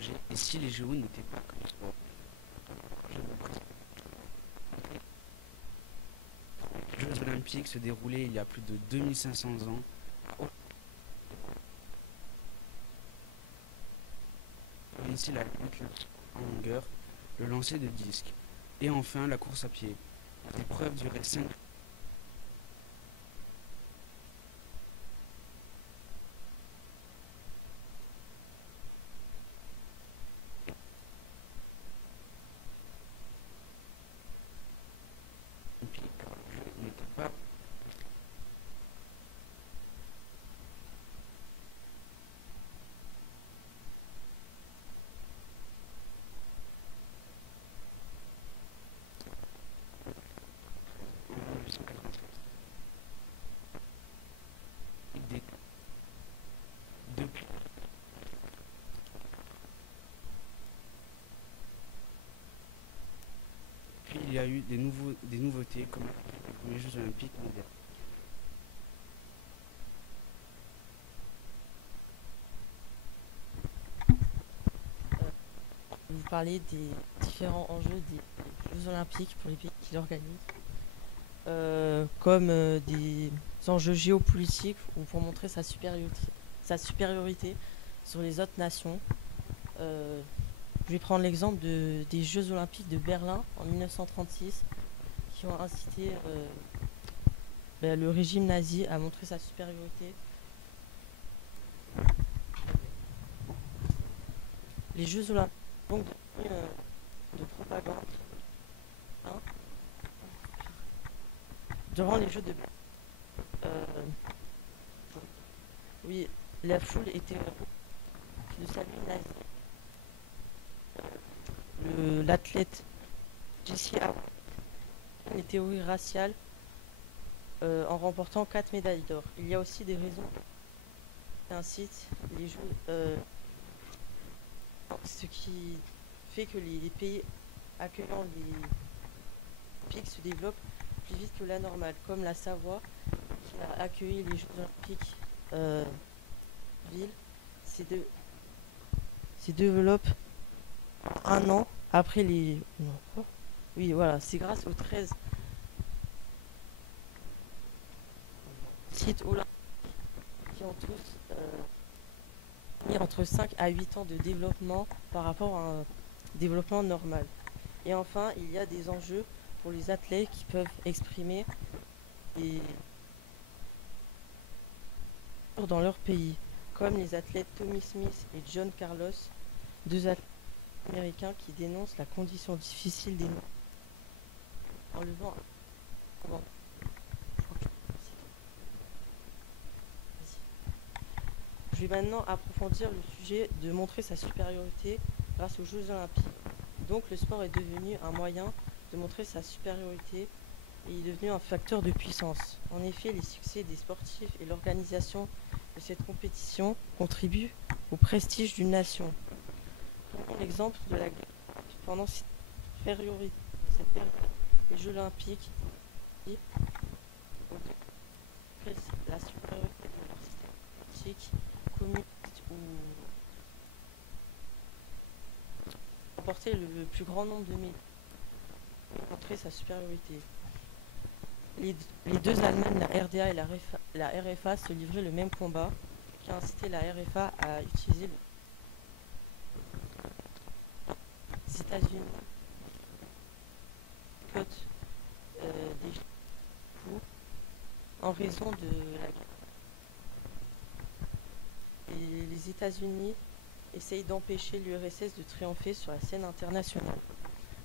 changer. Et si les JO n'étaient pas comme sport? Je vais vous présenter. Les Jeux Olympiques se déroulaient il y a plus de 2500 ans. Ici la lutte en longueur, le lancer de disque. Et enfin la course à pied. L'épreuve durait 5 olympiques car le jeu n'était pas en 1987. Depuis, puis il y a eu des nouveautés comme les premiers Jeux Olympiques modernes. Vous parler des différents enjeux des Jeux Olympiques pour les pays qui l'organisent, comme des enjeux géopolitiques ou pour montrer sa supériorité sur les autres nations. Euh, je vais prendre l'exemple des Jeux Olympiques de Berlin en 1936 qui ont incité le régime nazi à montrer sa supériorité. Les Jeux Olympiques donc de propagande, hein. Durant les Jeux de euh, oui, la foule était de salut nazi. L'athlète Jesse Owens les théories raciales en remportant 4 médailles d'or. Il y a aussi des raisons qui incitent les Jeux, ce qui fait que les pays accueillant les Olympiques se développent plus vite que la normale, comme la Savoie qui a accueilli les Jeux Olympiques ville, se développe un an après les. Non, quoi. Oui, voilà, c'est grâce aux 13 sites olympiques qui ont tous mis entre 5 à 8 ans de développement par rapport à un développement normal. Et enfin, il y a des enjeux pour les athlètes qui peuvent exprimer des dans leur pays, comme les athlètes Tommy Smith et John Carlos, deux athlètes américains qui dénoncent la condition difficile des noirs en levant. Bon, je vais maintenant approfondir le sujet de montrer sa supériorité grâce aux Jeux Olympiques. Donc le sport est devenu un moyen de montrer sa supériorité et est devenu un facteur de puissance. En effet, les succès des sportifs et l'organisation de cette compétition contribuent au prestige d'une nation. Prenons l'exemple de la guerre. Pendant cette période, les Jeux Olympiques et la supériorité de leur système politique, communiste ou remporter le plus grand nombre de médailles et montrer sa supériorité. Les deux Allemagnes, la RDA et la RFA, se livraient le même combat qui a incité la RFA à utiliser les États-Unis côte des fous en raison de la guerre. Et les États-Unis essayent d'empêcher l'URSS de triompher sur la scène internationale.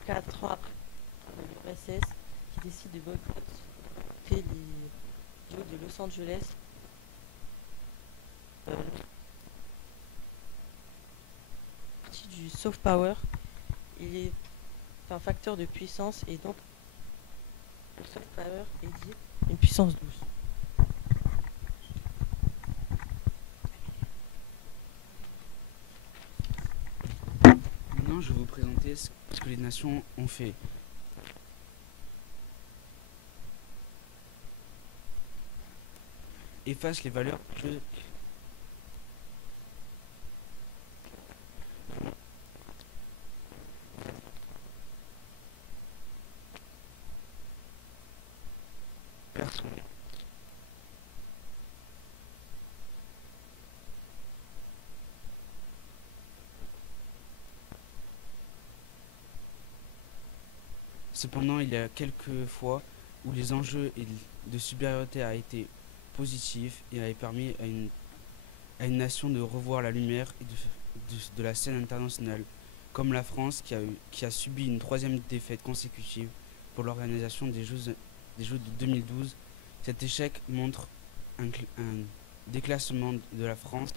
4 ans après l'URSS qui décide de boycotter les Jeux de Los Angeles, partie du soft power, il est un facteur de puissance et donc le soft power est dit une puissance douce. Maintenant, je vais vous présenter ce que les nations ont fait. Efface les valeurs que Cependant, il y a quelques fois où les enjeux de supériorité a été positifs et avait permis à une nation de revoir la lumière et de la scène internationale, comme la France qui a subi une troisième défaite consécutive pour l'organisation des Jeux de 2012. Cet échec montre un déclassement de la France